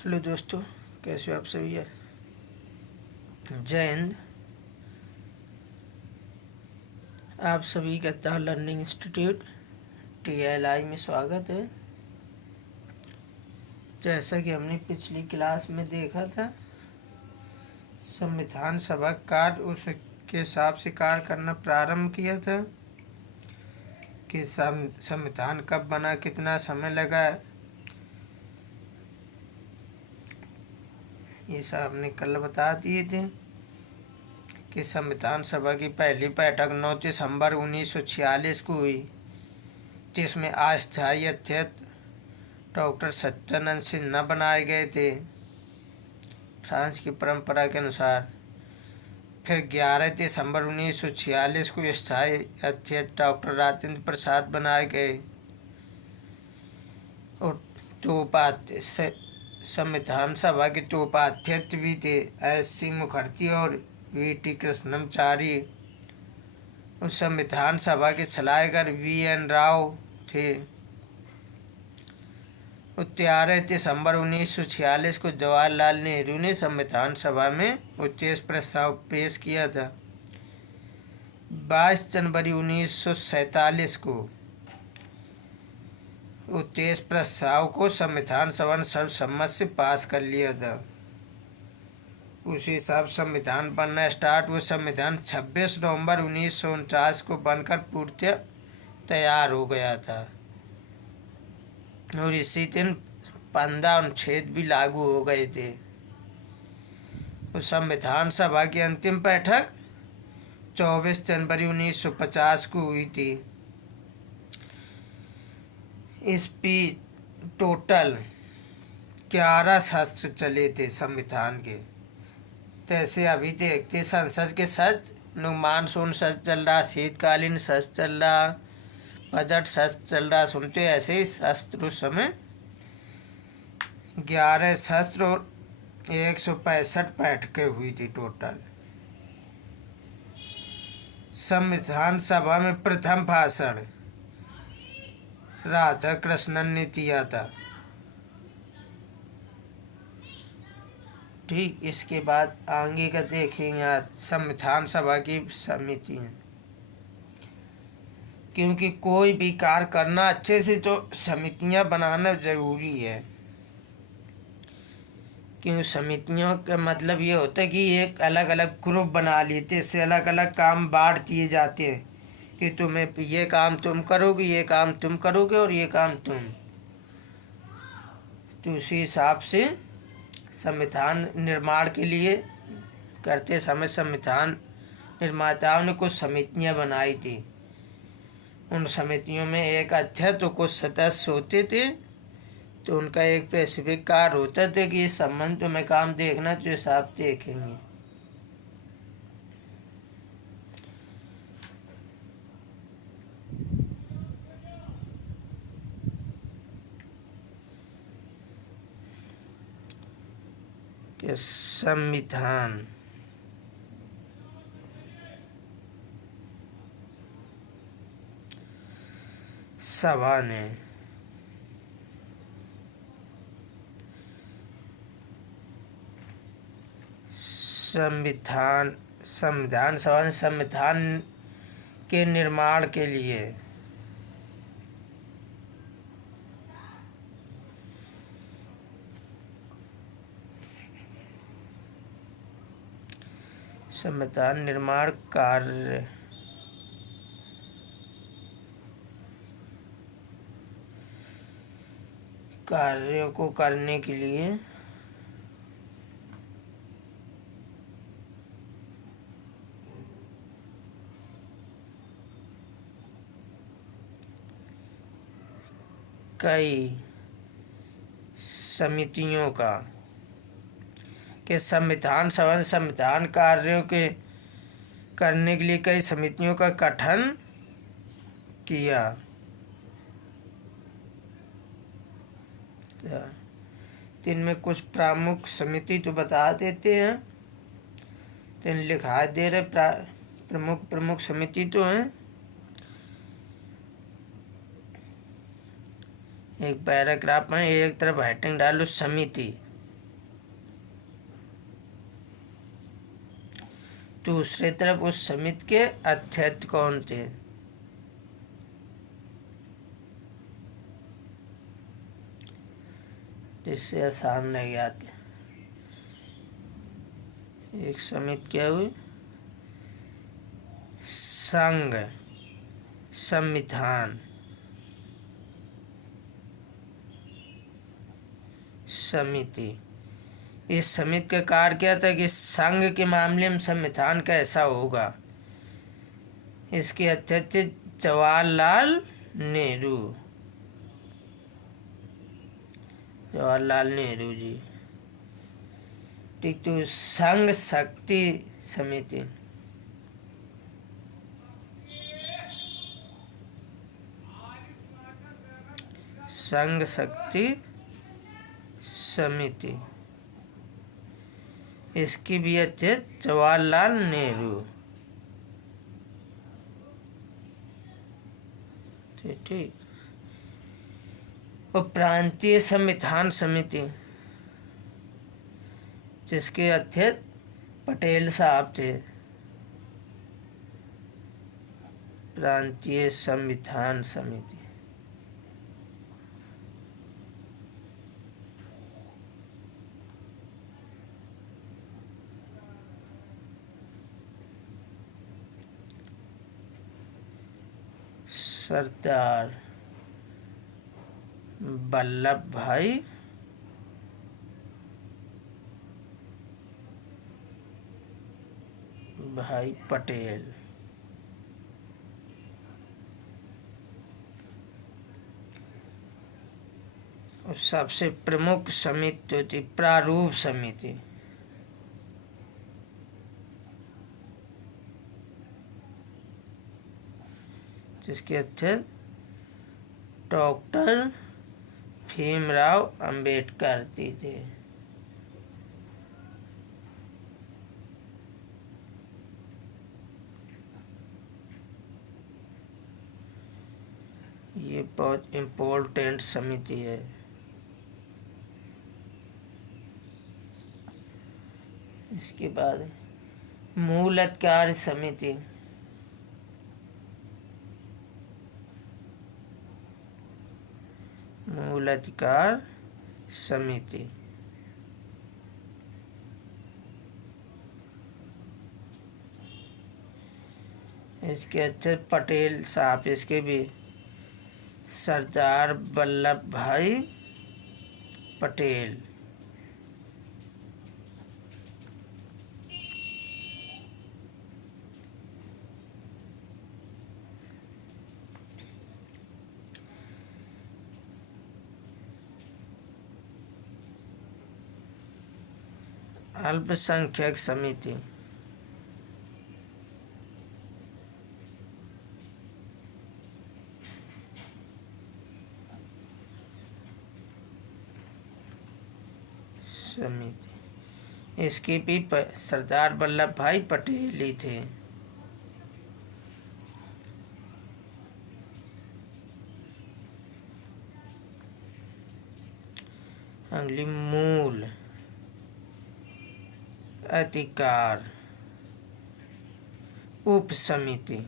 Hello दोस्तों, कैसे हो आप सभी यार। जय हिंद। आप सभी का द लर्निंग इंस्टीट्यूट TLI में स्वागत है। जैसा कि हमने पिछली क्लास में देखा था, संविधान सभा कार्य उसके हिसाब से कार्य करना प्रारंभ किया था कि संविधान कब बना, कितना समय लगा, ये सब हमने कल बता दिए थे कि संविधान सभा की पहली बैठक 9 दिसंबर 1946 को हुई, जिसमें अस्थायी अध्यक्ष डॉक्टर सत्यानंद सिन्हा बनाए गए थे फ्रांस की परंपरा के अनुसार। फिर 11 दिसंबर 1946 को स्थायी अध्यक्ष डॉक्टर राजेंद्र प्रसाद बनाए गए और दो संविधान सभा के दो उपाध्यक्ष भी थे, SC मुखर्जी और VT कृष्णमाचारी। उस संविधान सभा के सलाहकार VN राव थे। 11 दिसंबर 1946 को जवाहरलाल नेहरू ने संविधान सभा में उद्देश्य प्रस्ताव पेश किया था। 22 जनवरी 1947 को उद्देश्य प्रस्ताव को संविधान सभा ने सर्वसम्मति से पास कर लिया था। उसी हिसाब संविधान बनना स्टार्ट हुआ। संविधान 26 नवंबर 1949 को बनकर पूर्णतः तैयार हो गया था और इसी दिन 15 अनुच्छेद भी लागू हो गए थे। उस संविधान सभा की अंतिम बैठक 24 जनवरी 1950 को हुई थी। इस टोटल 11 शस्त्र चले थे संविधान के। जैसे अभी देखते संसद के शस्त्र, मानसून शस्त्र चल रहा, शीतकालीन शस्त्र चल रहा, बजट शस्त्र चल रहा, सुनते ऐसे ही शस्त्र उस समय 11 शस्त्र और 165 बैठकें हुई थी टोटल। संविधान सभा में प्रथम भाषण राधा कृष्णन ने दिया था। ठीक, इसके बाद आगे का देखेंगे आज संविधान सभा की समितियां, क्योंकि कोई भी कार्य करना अच्छे से तो समितियां बनाना जरूरी है। क्यों समितियों का मतलब ये होता है कि एक अलग अलग ग्रुप बना लेते, इससे अलग अलग काम बांट दिए जाते हैं कि तुम्हें ये काम तुम करोगे, ये काम तुम करोगे और ये काम तुम। तो उसी हिसाब से संविधान निर्माण के लिए करते समय संविधान निर्माताओं ने कुछ समितियां बनाई थी। उन समितियों में एक अध्यक्ष और कुछ सदस्य होते थे। तो उनका एक स्पेसिफिक कार्य होता था कि इस संबंध में काम देखना, तो हिसाब देखेंगे। कि संविधान सभा ने संविधान सभा ने संविधान के निर्माण के लिए संविधान निर्माण कार्यों को करने के लिए कई समितियों का कि संविधान सभा ने संविधान कार्यों के करने के लिए कई समितियों का गठन किया। तो इनमें कुछ प्रमुख समिति तो बता देते हैं, तो इन लिखा दे रहे प्रमुख समिति तो हैं। एक पैराग्राफ में एक तरफ हेडिंग डालो समिति, दूसरी तरफ उस समिति के अध्यक्ष कौन थे? जिससे आसान नहीं आते। एक समिति क्या हुई? संघ संविधान समिति। इस समिति का कार्य क्या था कि संघ के मामले में संविधान कैसा होगा। इसके अध्यक्ष जवाहरलाल नेहरू। जवाहरलाल नेहरू जी। ठीक, तो संघ शक्ति समिति। संघ शक्ति समिति, इसकी भी अध्यक्ष जवाहरलाल नेहरू। ठीक। और प्रांतीय संविधान समिति, जिसके अध्यक्ष पटेल साहब थे। प्रांतीय संविधान समिति। सरदार वल्लभ भाई पटेल। और सबसे प्रमुख समिति जो थी प्रारूप समिति। जिसके अध्यक्ष डॉक्टर भीमराव अंबेडकर जी थे। ये बहुत इम्पोर्टेंट समिति है। इसके बाद मूल अधिकार समिति। मूल अधिकार समिति, इसके अध्यक्ष पटेल साहब। इसके भी सरदार वल्लभ भाई पटेल। अल्पसंख्यक समिति। इसके भी सरदार वल्लभ भाई पटेल ही थे। अगली मूल अधिकार उप समिति।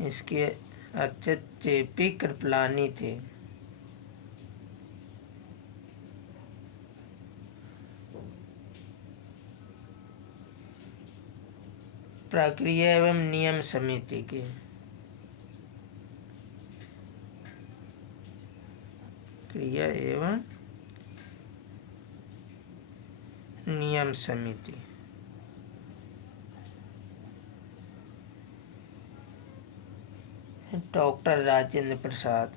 इसके अध्यक्ष जेपी कृपलानी थे। प्रक्रिया एवं नियम समिति के क्रिया एवं नियम समिति। डॉक्टर राजेंद्र प्रसाद।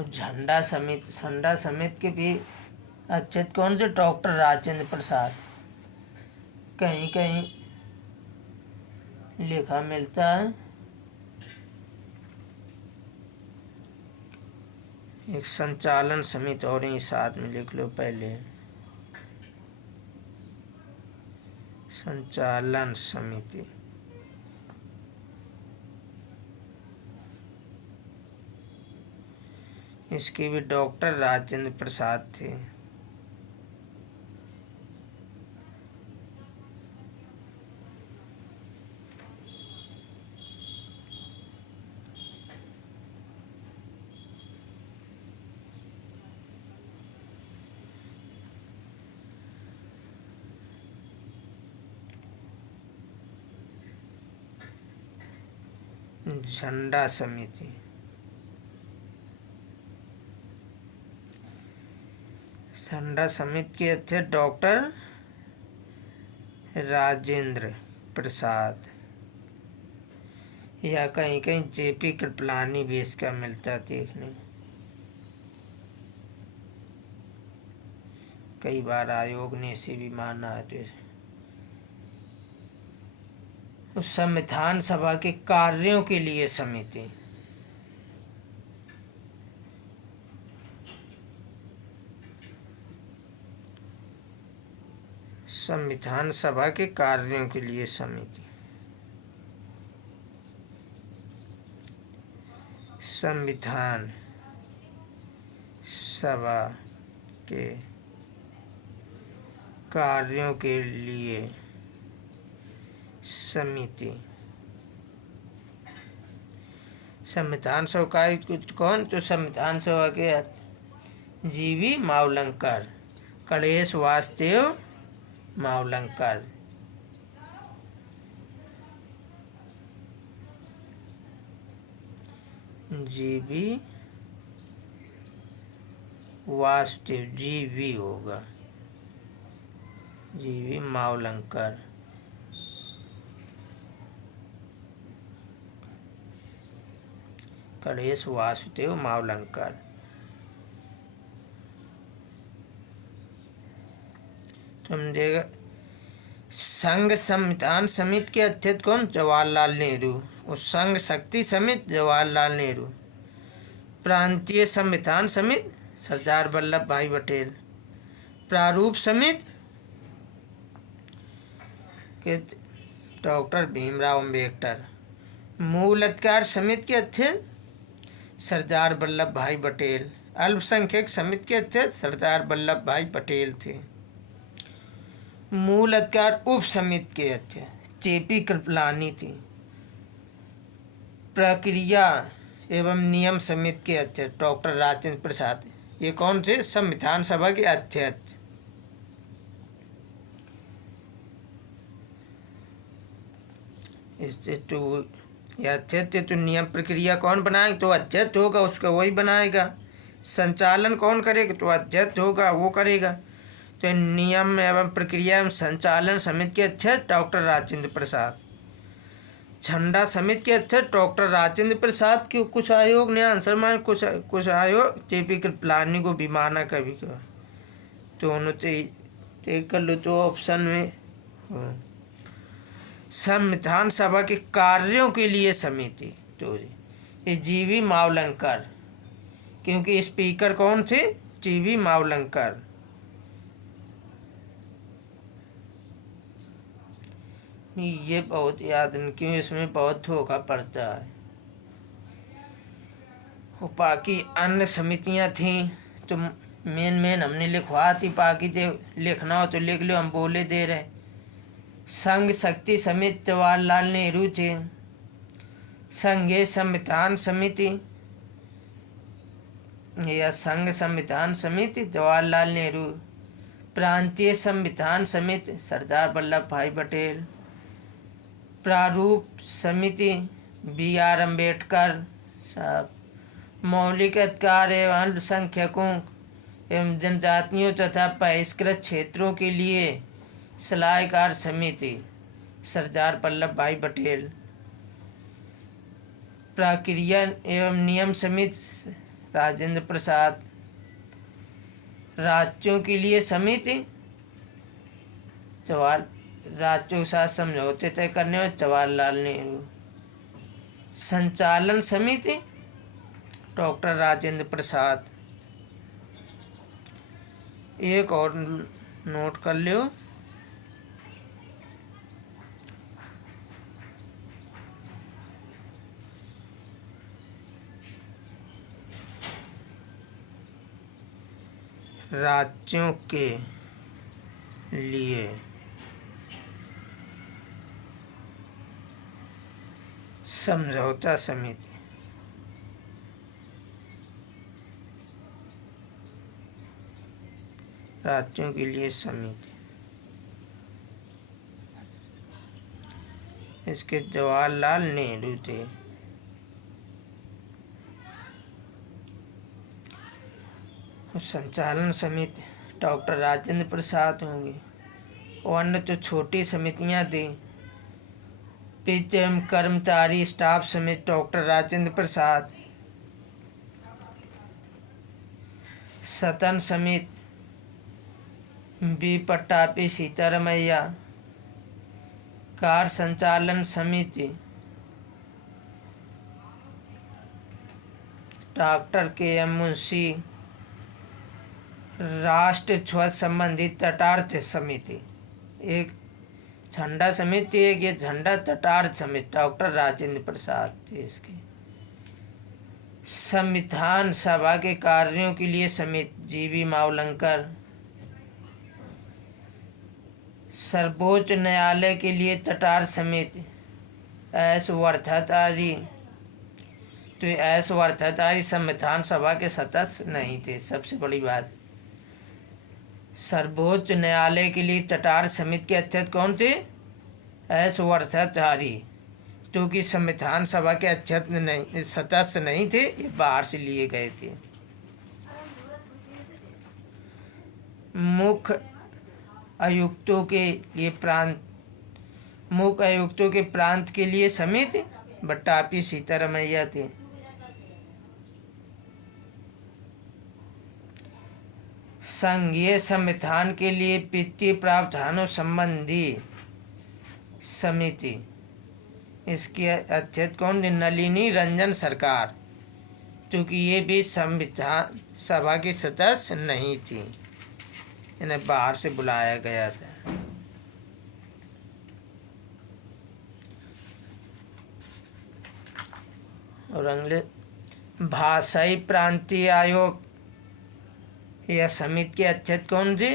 झंडा समिति के भी अध्यक्ष कौन से? डॉक्टर राजेंद्र प्रसाद। कहीं कहीं लिखा मिलता है एक संचालन समिति और ही साथ में लिख लो पहले, संचालन समिति। इसके भी डॉक्टर राजेंद्र प्रसाद थे। झंडा समिति, झंडा समिति के अध्यक्ष डॉक्टर राजेंद्र प्रसाद, या कहीं कहीं जेपी कृपलानी भी इसका मिलता देखने, कई बार आयोग ने इसे भी माना है। तो संविधान सभा के कार्यों के लिए समिति, संविधान सभा के कार्यों के लिए समिति, संविधान सभा के कार्यों के लिए समिति। संविधान सभा का कौन? तो संविधान सभा के जीवी मावलंकर, गणेश वासुदेव मावलंकर। जीवी वासुदेव, जीवी होगा, जीवी मावलंकर। गणेश वासुदेव मावलंकर। तुम देगा संघ संविधान समिति के अध्यक्ष कौन? जवाहरलाल नेहरू। और संघ शक्ति समिति जवाहरलाल नेहरू। प्रांतीय संविधान समिति सरदार वल्लभ भाई पटेल। प्रारूप समिति के डॉक्टर भीमराव अम्बेडकर। मूल अधिकार समिति के अध्यक्ष सरदार वल्लभ भाई पटेल। अल्पसंख्यक समिति के अध्यक्ष सरदार वल्लभ भाई पटेल थे। मूल अधिकार उप समिति के अध्यक्ष जेपी कृपलानी थी। प्रक्रिया एवं नियम समिति के अध्यक्ष डॉक्टर राजेंद्र प्रसाद। ये कौन थे? संविधान सभा के अध्यक्ष। इससे तो अध्यक्ष तो नियम प्रक्रिया कौन बनाएगा? तो अध्यक्ष होगा, उसका वही बनाएगा। संचालन कौन करेगा? तो अध्यक्ष होगा, वो करेगा। तो नियम एवं प्रक्रिया एवं संचालन समिति के अध्यक्ष डॉक्टर राजेंद्र प्रसाद। झंडा समिति के अध्यक्ष डॉक्टर राजेंद्र प्रसाद। क्यों? कुछ आयोग ने आंसर माना, कुछ आयोग जेपी कृपलानी को भी माना कभी कभी। तो उन्होंने एक कर लो तो ऑप्शन में संविधान सभा के कार्यों के लिए समिति। तो ये जीवी मावलंकर, क्योंकि स्पीकर कौन थे? जीवी मावलंकर। ये बहुत याद नहीं, क्यों? इसमें बहुत धोखा पड़ता है। और बाकी अन्य समितियां थीं तो मेन हमने लिखवा थी, बाकी जो लिखना हो तो लिख लो, हम बोले दे रहे। संघ शक्ति समिति जवाहरलाल नेहरू थे। संघीय संविधान समिति या संघ संविधान समिति जवाहरलाल नेहरू। प्रांतीय संविधान समिति सरदार वल्लभ भाई पटेल। प्रारूप समिति BR अम्बेडकर साहब। मौलिक अधिकार एवं अल्पसंख्यकों एवं जनजातियों तथा बहिष्कृत क्षेत्रों के लिए सलाहकार समिति सरदार वल्लभ भाई पटेल। प्रक्रिया एवं नियम समिति राजेंद्र प्रसाद। राज्यों के लिए समिति राज्यों के साथ समझौते तय करने वाले जवाहरलाल नेहरू। संचालन समिति डॉक्टर राजेंद्र प्रसाद। एक और नोट कर लो, राज्यों के लिए समझौता समिति। राज्यों के लिए समिति, इसके जवाहरलाल नेहरू थे। संचालन समिति डॉक्टर राजेंद्र प्रसाद होंगे। और अन्य जो छोटी समितियां थी, पीएम कर्मचारी स्टाफ समिति डॉक्टर राजेंद्र प्रसाद, सदन समिति बी पट्टापी सीतारमैया, कार्य संचालन समिति डॉक्टर के.एम. मुंशी, राष्ट्र ध्वज संबंधी तटार्थ समिति, एक झंडा समिति, एक ये झंडा तटार्थ समिति डॉक्टर राजेंद्र प्रसाद थे इसके। संविधान सभा के कार्यों के लिए समिति जी.बी. मावलंकर। सर्वोच्च न्यायालय के लिए तटार्थ समिति एस वर्धाचारी। तो एस वर्धाचारी संविधान सभा के सदस्य नहीं थे, सबसे बड़ी बात। सर्वोच्च न्यायालय के लिए तटार्थ समिति के अध्यक्ष कौन थे? एस वर्धाचारी, क्योंकि संविधान सभा के अध्यक्ष नहीं, सदस्य नहीं थे, ये बाहर से लिए गए थे। मुख्य आयुक्तों के लिए मुख्य आयुक्तों के प्रांत के लिए समिति पट्टापी सीतारमैया थे। संघीय संविधान के लिए वित्तीय प्रावधानों संबंधी समिति, इसके अध्यक्ष कौन थे? नलिनी रंजन सरकार, क्योंकि ये भी संविधान सभा के सदस्य नहीं थी, इन्हें बाहर से बुलाया गया था। और अगले भाषाई प्रांतीय आयोग या समिति के अध्यक्ष कौन थे?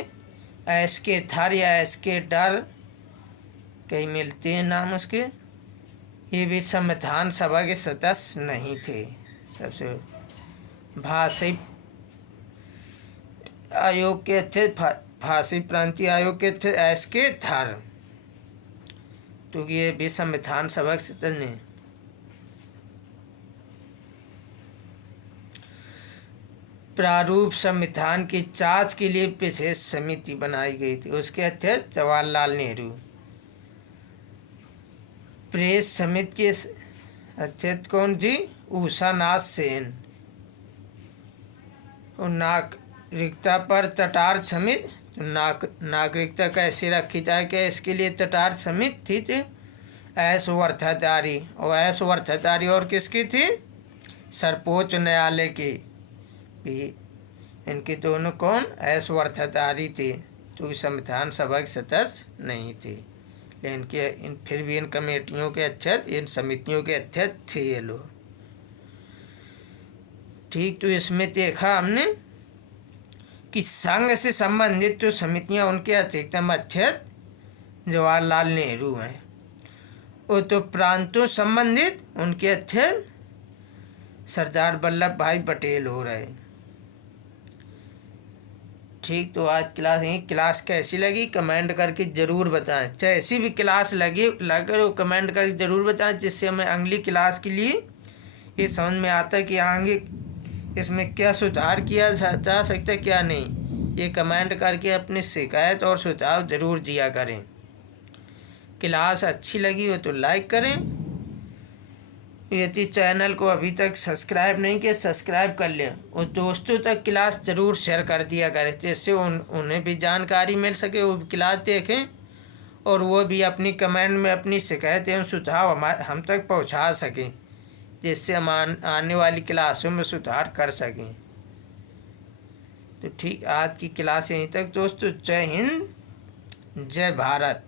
एस के थर या एस के डर, कई मिलते हैं नाम उसके। ये भी संविधान सभा के सदस्य नहीं थे। सबसे भाषाई आयोग के अध्यक्ष, भाषाई प्रांतीय आयोग के अध्यक्ष एस के थर, क्योंकि ये भी संविधान सभा के सदस्य नहीं। प्रारूप संविधान की जांच के लिए विशेष समिति बनाई गई थी, उसके अध्यक्ष जवाहरलाल नेहरू। प्रेस समिति के अध्यक्ष कौन थी? उषा नाथ सेन। और नागरिकता पर तटार्थ समिति, नागरिकता कैसे रखी जाए, क्या इसके लिए तटार्थ समिति थी एस वर्धाचारी। और एस वर्धाचारी और किसकी थी? सर्वोच्च न्यायालय की भी, इनके दोनों कौन? एस वर्धाचारी थे, जो संविधान सभा के सदस्य नहीं थे, लेकिन फिर भी इन कमेटियों के अध्यक्ष, इन समितियों के अध्यक्ष थे ये लोग। ठीक, तो इसमें देखा हमने कि संघ से संबंधित जो समितियां, उनके अधिकतम अध्यक्ष जवाहरलाल नेहरू हैं। और तो प्रांतों संबंधित उनके अध्यक्ष सरदार वल्लभ भाई पटेल हो रहे। ठीक, तो आज क्लास कैसी लगी कमेंट करके ज़रूर बताएं। चाहे ऐसी भी क्लास लगे वो कमेंट करके ज़रूर बताएं, जिससे हमें अगली क्लास के लिए ये समझ में आता है कि आगे इसमें क्या सुधार किया जा सकता है, क्या नहीं। ये कमेंट करके अपनी शिकायत और सुझाव ज़रूर दिया करें। क्लास अच्छी लगी हो तो लाइक करें, यदि चैनल को अभी तक सब्सक्राइब नहीं किया सब्सक्राइब कर लें, और दोस्तों तक क्लास ज़रूर शेयर कर दिया करें, जिससे उन्हें भी जानकारी मिल सके, वो भी क्लास देखें और वो भी अपनी कमेंट में अपनी शिकायत एवं सुझाव हम तक पहुंचा सकें, जिससे हम आने वाली क्लासों में सुधार कर सकें। तो ठीक, आज की क्लास यहीं तक दोस्तों। जय हिंद, जय भारत।